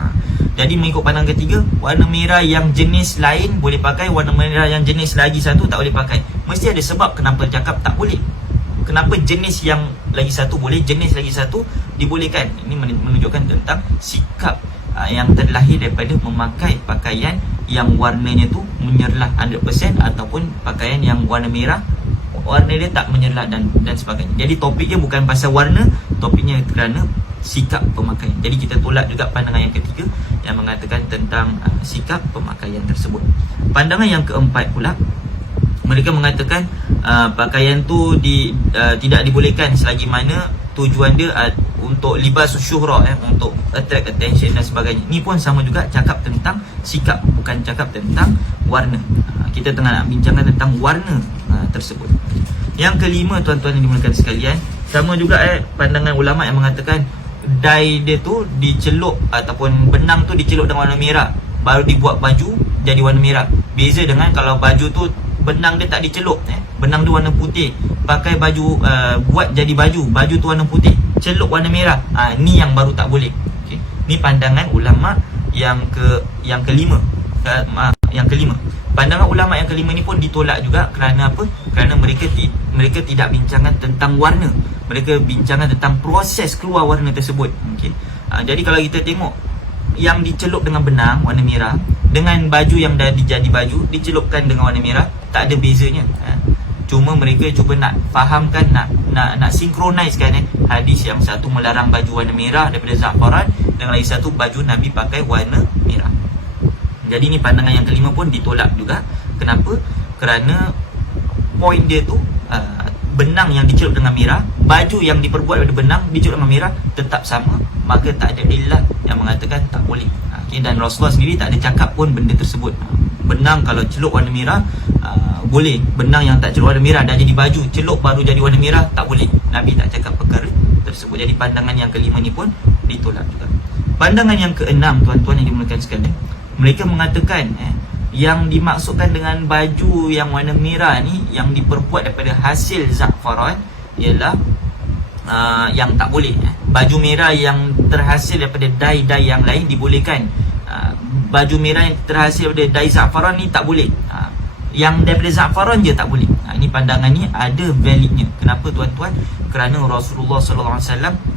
Jadi mengikut pandangan ketiga, warna merah yang jenis lain boleh pakai, warna merah yang jenis lagi satu tak boleh pakai. Mesti ada sebab kenapa cakap tak boleh. Kenapa jenis yang lagi satu boleh, jenis lagi satu dibolehkan. Ini menunjukkan tentang sikap yang terlahir daripada memakai pakaian yang warnanya tu menyerlah 100% ataupun pakaian yang warna merah, warna dia tak menyerlah dan sebagainya. Jadi topiknya bukan pasal warna, topiknya kerana sikap pemakaian. Jadi kita tolak juga pandangan yang ketiga yang mengatakan tentang sikap pemakaian tersebut. Pandangan yang keempat pula, mereka mengatakan pakaian tu tidak dibolehkan selagi mana tujuan dia untuk libas syuhrah, untuk attract attention dan sebagainya. Ni pun sama juga cakap tentang sikap, bukan cakap tentang warna. Kita tengah nak bincangkan tentang warna tersebut. Yang kelima, tuan-tuan yang dimuliakan sekalian, sama juga pandangan ulama yang mengatakan dye dia tu dicelup ataupun benang tu dicelup dengan warna merah, baru dibuat baju jadi warna merah. Beza dengan kalau baju tu benang dia tak dicelup, benang dia warna putih, pakai baju buat jadi baju tu warna putih, celup warna merah, ni yang baru tak boleh. Okay. Ni pandangan ulama yang kelima. Yang kelima, pandangan ulama yang kelima ni pun ditolak juga. Kerana apa? Kerana mereka tidak bincangkan tentang warna, mereka bincangkan tentang proses keluar warna tersebut. Okay. Jadi kalau kita tengok yang dicelup dengan benang warna merah dengan baju yang dah jadi baju dicelupkan dengan warna merah, tak ada bezanya. Cuma mereka cuba nak fahamkan, nak sinkronizekan hadis yang satu melarang baju warna merah daripada za'faran, dengan lagi satu baju Nabi pakai warna merah. Jadi ni pandangan yang kelima pun ditolak juga. Kenapa? Kerana poin dia tu benang yang dicelup dengan merah, baju yang diperbuat daripada benang dicelup dengan merah tetap sama, maka tak ada illah yang mengatakan tak boleh. Dan Rasulullah sendiri tak ada cakap pun benda tersebut. Benang kalau celup warna merah boleh, benang yang tak celup warna merah dah jadi baju, celup baru jadi warna merah tak boleh. Nabi tak cakap perkara tersebut. Jadi pandangan yang kelima ni pun ditolak juga. Pandangan yang keenam, tuan-tuan yang dimuliakan sekalian, mereka mengatakan yang dimaksudkan dengan baju yang warna merah ni yang diperbuat daripada hasil za'faran ialah yang tak boleh. Baju merah yang terhasil daripada dye yang lain dibolehkan. Baju merah yang terhasil daripada dye za'faran ni tak boleh. Yang daripada za'faran je tak boleh. Ini pandangan ni ada validnya. Kenapa, tuan-tuan? Kerana Rasulullah SAW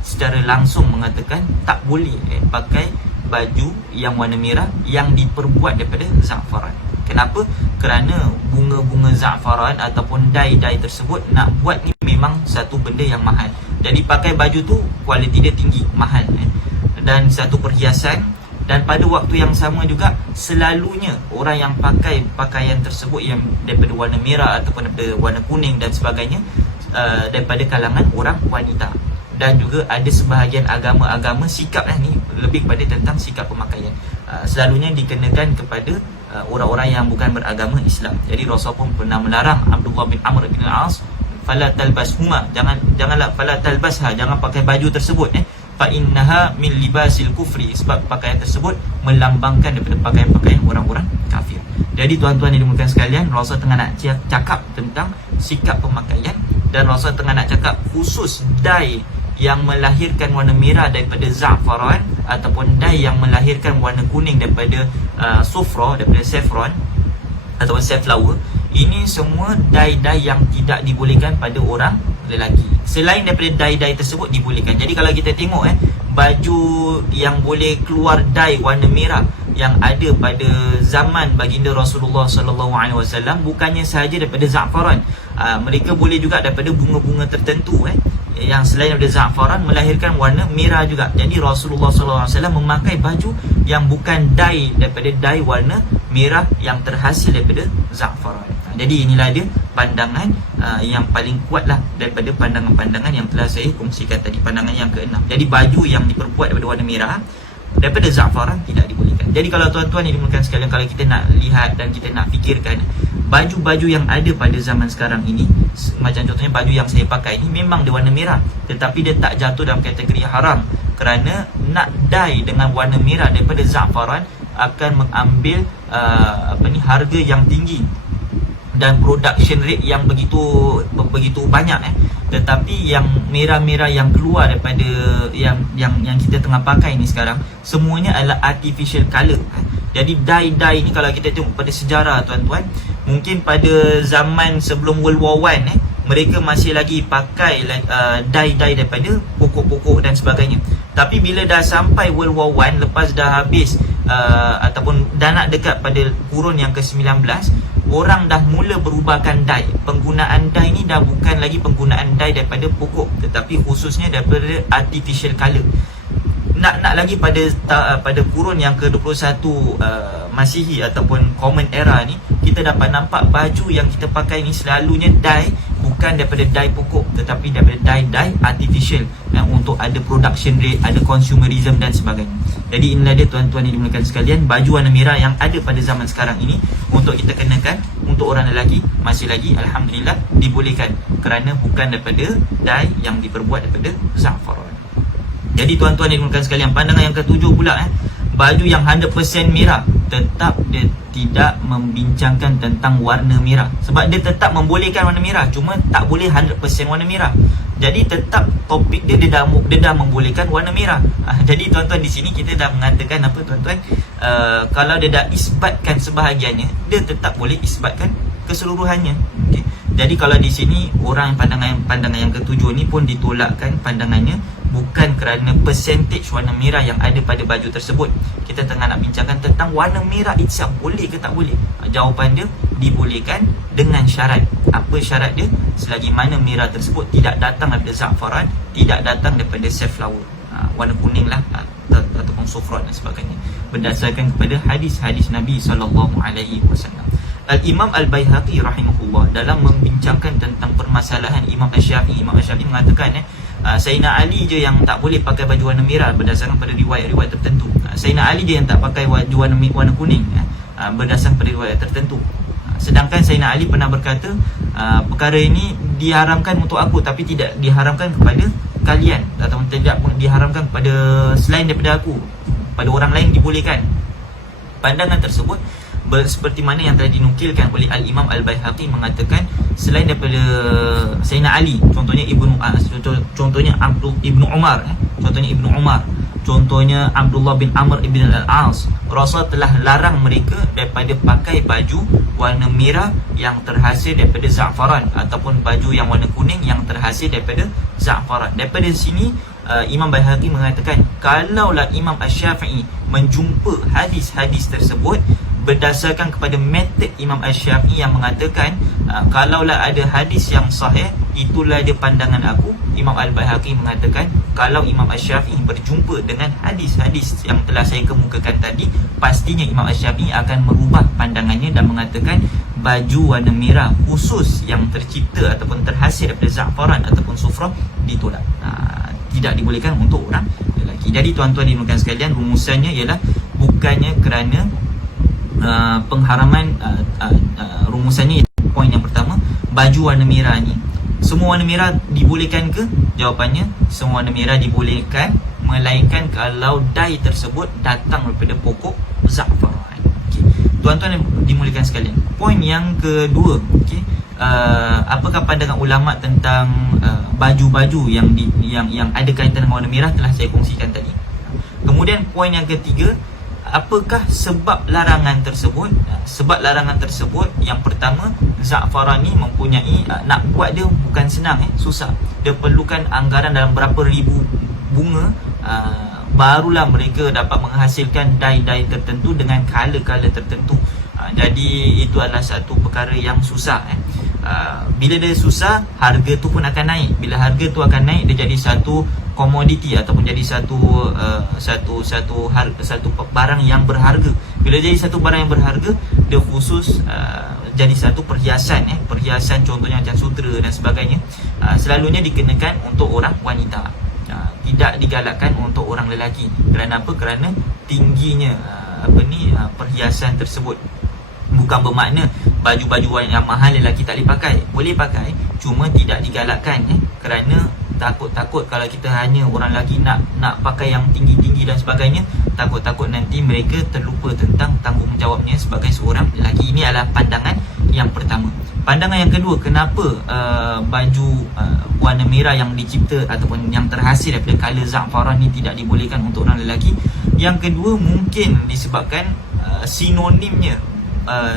secara langsung mengatakan tak boleh pakai baju yang warna merah yang diperbuat daripada za'faran. Kenapa? Kerana bunga-bunga za'faran ataupun dye tersebut nak buat ni memang satu benda yang mahal. Jadi pakai baju tu kualiti dia tinggi, mahal, dan satu perhiasan. Dan pada waktu yang sama juga, selalunya orang yang pakai pakaian tersebut yang daripada warna merah ataupun daripada warna kuning dan sebagainya, daripada kalangan orang wanita. Dan juga ada sebahagian agama-agama sikap ni lebih kepada tentang sikap pemakaian, selalunya dikenakan kepada orang-orang yang bukan beragama Islam. Jadi Rasulullah pun pernah melarang Abdullah bin Amr bin Al-As, fala talbashuma, janganlah fala talbasha, jangan pakai baju tersebut, fa innaha min libasil kufri, sebab pakaian tersebut melambangkan daripada pakaian-pakaian orang-orang kafir. Jadi tuan-tuan yang dimuliakan sekalian, Rasul tengah nak cakap tentang sikap pemakaian, dan Rasul tengah nak cakap khusus dye yang melahirkan warna merah daripada za'faran ataupun dye yang melahirkan warna kuning daripada sufra, daripada saffron ataupun safflower. Ini semua dye-dye yang tidak dibolehkan pada orang lelaki. Selain daripada dye-dye tersebut dibolehkan. Jadi kalau kita tengok baju yang boleh keluar dye warna merah yang ada pada zaman baginda Rasulullah SAW bukannya sahaja daripada za'faran. Mereka boleh juga daripada bunga-bunga tertentu yang selain daripada za'faran melahirkan warna merah juga. Jadi Rasulullah SAW memakai baju yang bukan dye daripada dye warna merah yang terhasil daripada za'faran. Jadi inilah dia pandangan yang paling kuat lah daripada pandangan-pandangan yang telah saya kongsikan tadi. Pandangan yang ke-6. Jadi baju yang diperbuat daripada warna merah daripada za'faran tidak dibolehkan. Jadi kalau tuan-tuan yang dimulakan sekalian, kalau kita nak lihat dan kita nak fikirkan baju-baju yang ada pada zaman sekarang ini, macam contohnya baju yang saya pakai ini memang dia warna merah, tetapi dia tak jatuh dalam kategori haram, kerana nak dye dengan warna merah daripada za'faran akan mengambil harga yang tinggi dan production rate yang begitu banyak. Tetapi yang merah-merah yang keluar daripada yang kita tengah pakai ni sekarang, semuanya adalah artificial colour. Jadi dye ni kalau kita tengok pada sejarah tuan-tuan, mungkin pada zaman sebelum World War I mereka masih lagi pakai dye daripada pokok-pokok dan sebagainya. Tapi bila dah sampai World War I, lepas dah habis ataupun dah nak dekat pada kurun yang ke-19, orang dah mula berubahkan dye. Penggunaan dye ni dah bukan lagi penggunaan dye daripada pokok, tetapi khususnya daripada artificial colour. Nak lagi pada kurun yang ke-21 Masihi ataupun Common Era ni, kita dapat nampak baju yang kita pakai ni selalunya dye bukan daripada dye pokok, tetapi daripada dye artificial, untuk ada production rate, ada consumerism dan sebagainya. Jadi inilah dia tuan-tuan yang dimulakan sekalian, baju warna merah yang ada pada zaman sekarang ini untuk kita kenakan untuk orang lelaki masih lagi alhamdulillah dibolehkan, kerana bukan daripada dye yang diperbuat daripada za'faran. Jadi tuan-tuan yang dimulakan sekalian, pandangan yang ke-7 pula, baju yang 100% merah tetap dia tidak membincangkan tentang warna merah, sebab dia tetap membolehkan warna merah, cuma tak boleh 100% warna merah. Jadi tetap topik dia dah membolehkan warna merah. Jadi tuan-tuan, di sini kita dah mengatakan apa tuan-tuan, kalau dia dah isbatkan sebahagiannya, dia tetap boleh isbatkan keseluruhannya. Okay. Jadi kalau di sini orang pandangan yang ke-7 ni pun ditolakkan pandangannya, bukan kerana percentage warna merah yang ada pada baju tersebut. Kita tengah nak bincangkan tentang warna merah itself, boleh ke tak boleh. Jawapan dia dibolehkan dengan syarat. Apa syarat dia? Selagi mana merah tersebut tidak datang daripada za'faran, tidak datang daripada safflower, warna kuning lah, ataupun sufrat dan sebagainya, berdasarkan kepada hadis-hadis Nabi SAW. Al-Imam Al-Baihaqi rahimahullah dalam membincangkan tentang permasalahan Imam Asy-Syafi'i mengatakan Sayyidina Ali je yang tak boleh pakai baju warna merah berdasarkan pada riwayat-riwayat tertentu. Sayyidina Ali je yang tak pakai baju warna kuning berdasarkan pada riwayat tertentu. Sedangkan Sayyidina Ali pernah berkata, perkara ini diharamkan untuk aku, tapi tidak diharamkan kepada kalian, atau tidak diharamkan kepada selain daripada aku, pada orang lain dibolehkan. Pandangan tersebut seperti mana yang telah dinukilkan oleh Al-Imam Al-Baihaqi mengatakan, selain daripada Sayyidina Ali, contohnya contohnya Ibnu Umar, contohnya Abdullah bin Amr ibn al-As, Rasul telah larang mereka daripada pakai baju warna merah yang terhasil daripada za'faran, ataupun baju yang warna kuning yang terhasil daripada za'faran. Daripada sini Imam Baihaqi mengatakan, kalaulah Imam Asy-Syafi'i menjumpa hadis-hadis tersebut berdasarkan kepada metod Imam Asy-Syafi'i yang mengatakan, kalaulah ada hadis yang sahih, itulah dia pandangan aku. Imam Al-Baihaqi mengatakan, kalau Imam Asy-Syafi'i berjumpa dengan hadis-hadis yang telah saya kemukakan tadi, pastinya Imam Asy-Syafi'i akan merubah pandangannya dan mengatakan baju warna merah khusus yang tercipta ataupun terhasil daripada za'faran ataupun sufrah ditolak, tidak dibolehkan untuk orang lelaki. Jadi tuan-tuan dimulakan sekalian, rumusannya ialah bukannya kerana pengharaman, rumusannya poin yang pertama, baju warna merah ni, semua warna merah dibolehkan ke? Jawapannya, semua warna merah dibolehkan, melainkan kalau dye tersebut datang daripada pokok za'faran. Okay. Tuan-tuan dimuliakan sekalian, poin yang kedua, okay, apakah pandangan ulama tentang baju-baju yang ada kaitan dengan warna merah telah saya kongsikan tadi. Kemudian poin yang ketiga, apakah sebab larangan tersebut? Sebab larangan tersebut, yang pertama, za'faran ni mempunyai, nak buat dia bukan senang, susah. Dia perlukan anggaran dalam berapa ribu bunga, barulah mereka dapat menghasilkan dye-dye tertentu dengan color-color tertentu. Jadi itu adalah satu perkara yang susah. Bila dia susah, harga tu pun akan naik. Bila harga tu akan naik, dia jadi satu komoditi ataupun jadi satu barang yang berharga. Bila jadi satu barang yang berharga, dia khusus jadi satu perhiasan, perhiasan contohnya macam sutera dan sebagainya, selalunya dikenakan untuk orang wanita, tidak digalakkan untuk orang lelaki. Kerana apa? Kerana tingginya perhiasan tersebut. Bukan bermakna baju-baju yang mahal lelaki tak boleh pakai. Boleh pakai, cuma tidak digalakkan, kerana takut-takut kalau kita hanya orang lelaki nak pakai yang tinggi-tinggi dan sebagainya, takut-takut nanti mereka terlupa tentang tanggungjawabnya sebagai seorang lelaki. Ini adalah pandangan yang pertama. Pandangan yang kedua, kenapa baju warna merah yang dicipta ataupun yang terhasil daripada color za'faran ni tidak dibolehkan untuk orang lelaki? Yang kedua, mungkin disebabkan sinonimnya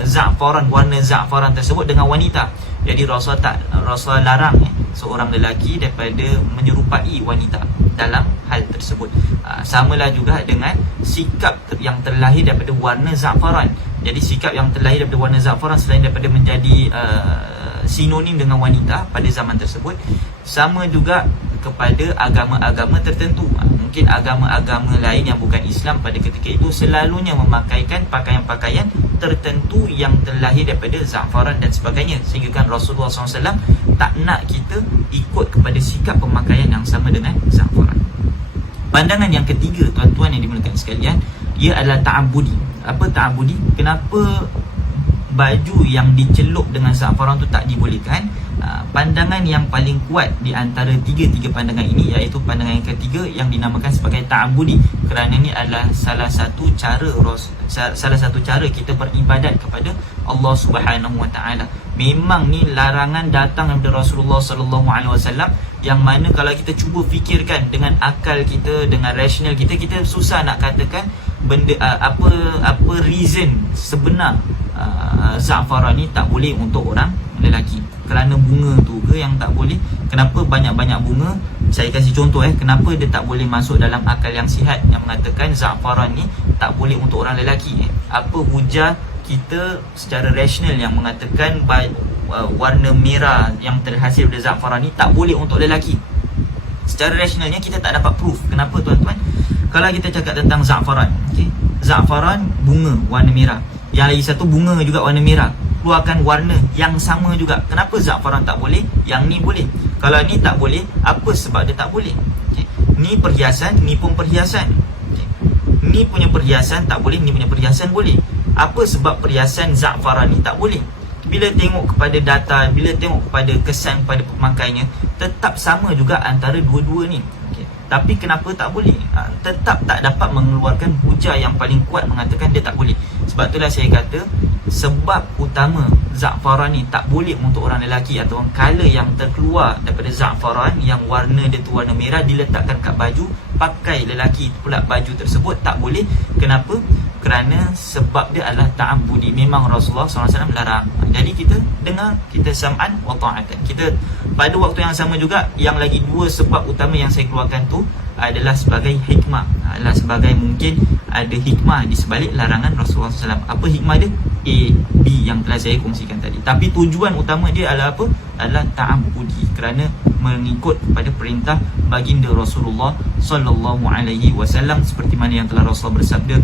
za'faran, warna za'faran tersebut dengan wanita. Jadi Rasulullah larang seorang lelaki daripada menyerupai wanita dalam hal tersebut. Samalah juga dengan sikap yang terlahir daripada warna za'faran. Jadi sikap yang terlahir daripada warna za'faran, selain daripada menjadi sinonim dengan wanita pada zaman tersebut, sama juga kepada agama-agama tertentu. Mungkin agama-agama lain yang bukan Islam pada ketika itu selalunya memakaikan pakaian-pakaian tertentu yang terlahir daripada za'faran dan sebagainya, sehingga kan Rasulullah SAW tak nak kita ikut kepada sikap pemakaian yang sama dengan za'faran. Pandangan yang ketiga, tuan-tuan yang dimuliakan sekalian, ia adalah ta'abudi. Apa ta'abudi? Kenapa baju yang dicelup dengan za'faran tu tak dibolehkan? Pandangan yang paling kuat di antara tiga pandangan ini, iaitu pandangan yang ketiga yang dinamakan sebagai ta'abudi, kerana ini adalah salah satu cara kita beribadat kepada Allah Subhanahu Wa Taala. Memang ni larangan datang daripada Rasulullah sallallahu alaihi wasallam, yang mana kalau kita cuba fikirkan dengan akal kita, dengan rasional kita, kita susah nak katakan benda apa reason sebenar za'faran ni tak boleh untuk orang lelaki. Kerana bunga tu ke yang tak boleh? Kenapa banyak-banyak bunga? Saya kasih contoh kenapa dia tak boleh masuk dalam akal yang sihat yang mengatakan za'faran ni tak boleh untuk orang lelaki. Apa hujah kita secara rasional yang mengatakan warna merah yang terhasil dari za'faran ni tak boleh untuk lelaki? Secara rasionalnya kita tak dapat proof. Kenapa, tuan-tuan? Kalau kita cakap tentang za'faran, za'faran bunga warna merah, yang lagi satu bunga juga warna merah, keluarkan warna yang sama juga. Kenapa za'faran tak boleh, yang ni boleh? Kalau ni tak boleh, apa sebab dia tak boleh? Ni perhiasan, ni pun perhiasan. Ni punya perhiasan tak boleh, ni punya perhiasan boleh. Apa sebab perhiasan za'faran ni tak boleh? Bila tengok kepada data, bila tengok kepada kesan pada pemakainya, tetap sama juga antara dua-dua ni. Tapi kenapa tak boleh? Tetap tak dapat mengeluarkan hujah yang paling kuat mengatakan dia tak boleh. Sebab itulah saya kata, sebab utama za'faran ni tak boleh untuk orang lelaki, atau color yang terkeluar daripada za'faran yang warna dia tu warna merah diletakkan kat baju, pakai lelaki pula baju tersebut tak boleh. Kenapa? Kerana sebab dia adalah ta'abudi. Memang Rasulullah SAW larang. Jadi kita dengar, kita sam'an wa ta'atan. Kita pada waktu yang sama juga, yang lagi dua sebab utama yang saya keluarkan tu adalah sebagai hikmah, adalah sebagai mungkin ada hikmah di sebalik larangan Rasulullah SAW. Apa hikmah dia? A, B yang telah saya kongsikan tadi. Tapi tujuan utama dia adalah apa? Adalah ta'abudi, kerana mengikut pada perintah baginda Rasulullah sallallahu alaihi wasallam, seperti mana yang telah Rasulullah bersabda,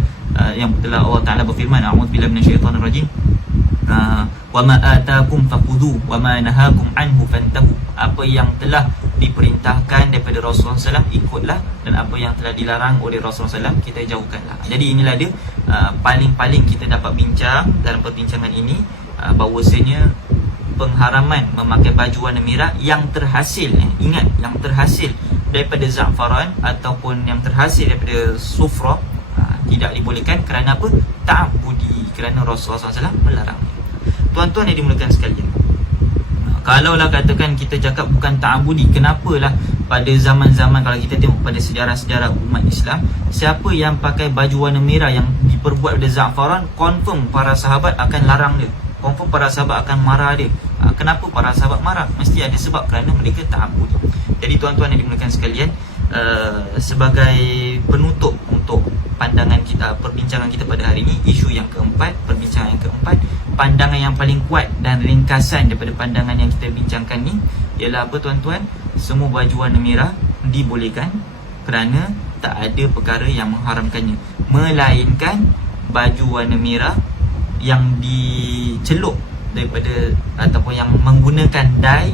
yang telah Allah Taala berfirman, a'udzubillahi minasyaitanir rajim, wa ma ataakum faqudhu wa ma nahakum anhu fantahu. Apa yang telah diperintahkan daripada Rasulullah SAW ikutlah, dan apa yang telah dilarang oleh Rasulullah SAW kita jauhkanlah. Jadi inilah dia paling-paling kita dapat bincang dalam perbincangan ini, bahawasanya pengharaman memakai baju warna merah yang terhasil, ingat, yang terhasil daripada za'faran ataupun yang terhasil daripada sufra, tidak dibolehkan. Kerana apa? Ta'abudi, kerana Rasulullah SAW melarang. Tuan-tuan yang dimuliakan sekalian, kalaulah katakan kita cakap bukan ta'abudi, kenapalah pada zaman-zaman, kalau kita tengok pada sejarah-sejarah umat Islam, siapa yang pakai baju warna merah yang diperbuat dari za'faran, confirm para sahabat akan larang dia, confirm para sahabat akan marah dia. Kenapa para sahabat marah? Mesti ada sebab, kerana mereka ta'abudi. Jadi tuan-tuan yang dimuliakan sekalian, sebagai penutup untuk pandangan kita, perbincangan kita pada hari ini, isu yang keempat, perbincangan yang keempat, pandangan yang paling kuat dan ringkasan daripada pandangan yang kita bincangkan ni ialah apa tuan-tuan? Semua baju warna merah dibolehkan kerana tak ada perkara yang mengharamkannya, melainkan baju warna merah yang dicelup daripada ataupun yang menggunakan dye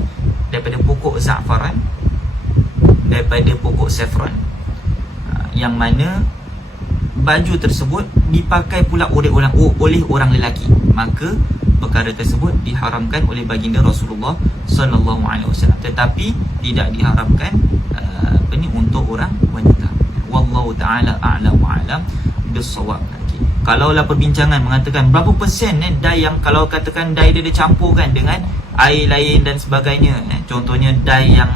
daripada pokok za'faran, daripada pokok saffron, yang mana baju tersebut dipakai pula oleh orang lelaki, maka perkara tersebut diharamkan oleh baginda Rasulullah sallallahu alaihi wasallam, tetapi tidak diharamkan untuk orang wanita. Wallahu taala a'lam wa a'lam bissawab. Kalaulah perbincangan mengatakan berapa persen dye yang, kalau katakan dye dia dicampurkan dengan air lain dan sebagainya, contohnya dye yang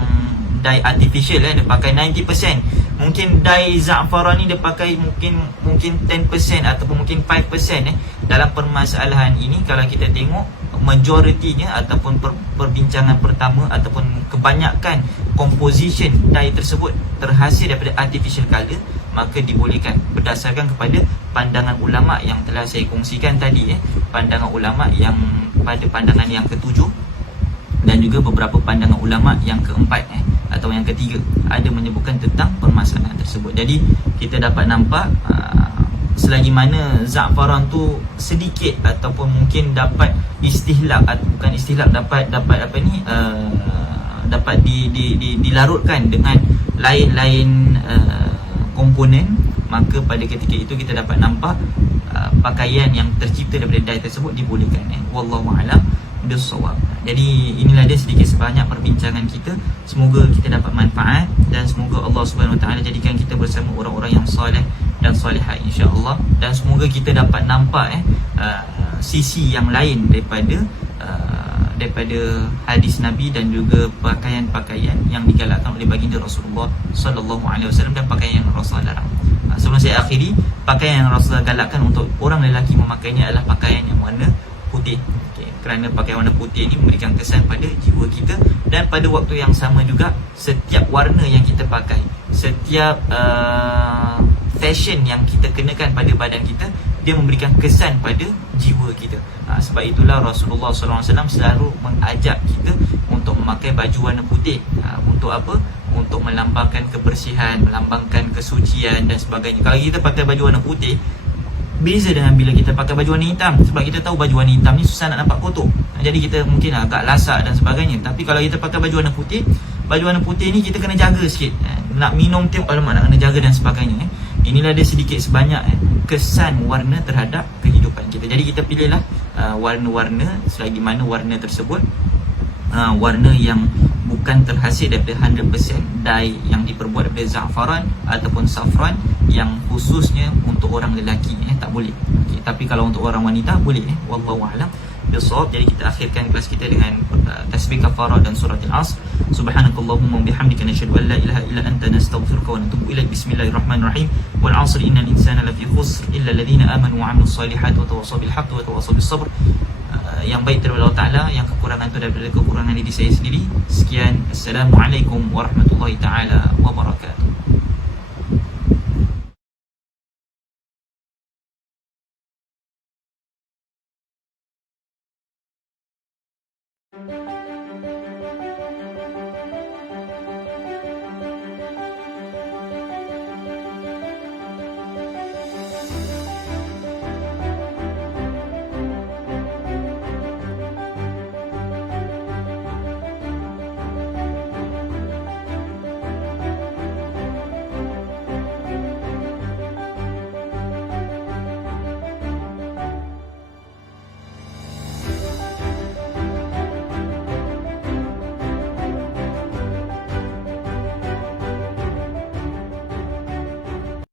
dye artificial, dia pakai 90%, mungkin dye za'faran ni dia pakai mungkin 10% ataupun mungkin 5%. Dalam permasalahan ini, kalau kita tengok majoritinya ataupun perbincangan pertama ataupun kebanyakan composition dye tersebut terhasil daripada artificial colour, maka dibolehkan berdasarkan kepada pandangan ulama yang telah saya kongsikan tadi, pandangan ulama yang pada pandangan yang ketujuh dan juga beberapa pandangan ulama yang keempat atau yang ketiga ada menyebutkan tentang permasalahan tersebut. Jadi kita dapat nampak selagi mana za'faran tu sedikit ataupun mungkin dapat istihlak, bukan istihlak, dapat apa ni, dapat dilarutkan dengan lain-lain komponen, maka pada ketika itu kita dapat nampak pakaian yang tercipta daripada dye tersebut dibolehkan. Wallahu a'lam bissawab. Jadi inilah dia sedikit sebanyak perbincangan kita. Semoga kita dapat manfaat dan semoga Allah Subhanahu Wa Taala jadikan kita bersama orang-orang yang soleh dan solehat insya-Allah, dan semoga kita dapat nampak sisi yang lain daripada hadis Nabi dan juga pakaian-pakaian yang digalakkan oleh baginda Rasulullah sallallahu alaihi wasallam dan pakaian yang Rasulullah larang. Sebelum saya akhiri, pakaian yang Rasulullah galakkan untuk orang lelaki memakainya adalah pakaian yang warna putih. Kerana pakaian warna putih ini memberikan kesan pada jiwa kita, dan pada waktu yang sama juga setiap warna yang kita pakai, setiap fashion yang kita kenakan pada badan kita, dia memberikan kesan pada jiwa kita. Sebab itulah Rasulullah SAW selalu mengajak kita untuk memakai baju warna putih. Untuk apa? Untuk melambangkan kebersihan, melambangkan kesucian dan sebagainya. Kalau kita pakai baju warna putih, beza dengan bila kita pakai baju warna hitam. Sebab kita tahu baju warna hitam ni susah nak nampak kotor, jadi kita mungkin agak lasak dan sebagainya. Tapi kalau kita pakai baju warna putih, baju warna putih ni kita kena jaga sikit. Nak minum tengok, alamak, nak kena jaga dan sebagainya. Inilah dia sedikit sebanyak kesan warna terhadap kehidupan kita. Jadi kita pilihlah warna-warna selagi mana warna tersebut warna yang bukan terhasil daripada 100% dye yang diperbuat daripada za'faran ataupun saffron, yang khususnya untuk orang lelaki tak boleh. Tapi kalau untuk orang wanita boleh. Wallahu a'lam bissawab. Jadi kita akhirkan kelas kita dengan tasbih kafarah dan surah Al-Asr. Subhanakallahumma wa bihamdika nashhadu an la ilaha illa anta nastaghfiruka wa natubu ilaik. Bismillahirrahmanirrahim. Wal 'asri innal insana lafi khusr illa alladhina amanu wa 'amilus solihati wa tawassaw bil haqqi wa tawassaw bis sabr. Yang baik daripada Allah Ta'ala, yang kekurangan itu daripada kekurangan diri saya sendiri. Sekian, Assalamualaikum warahmatullahi ta'ala wabarakatuh.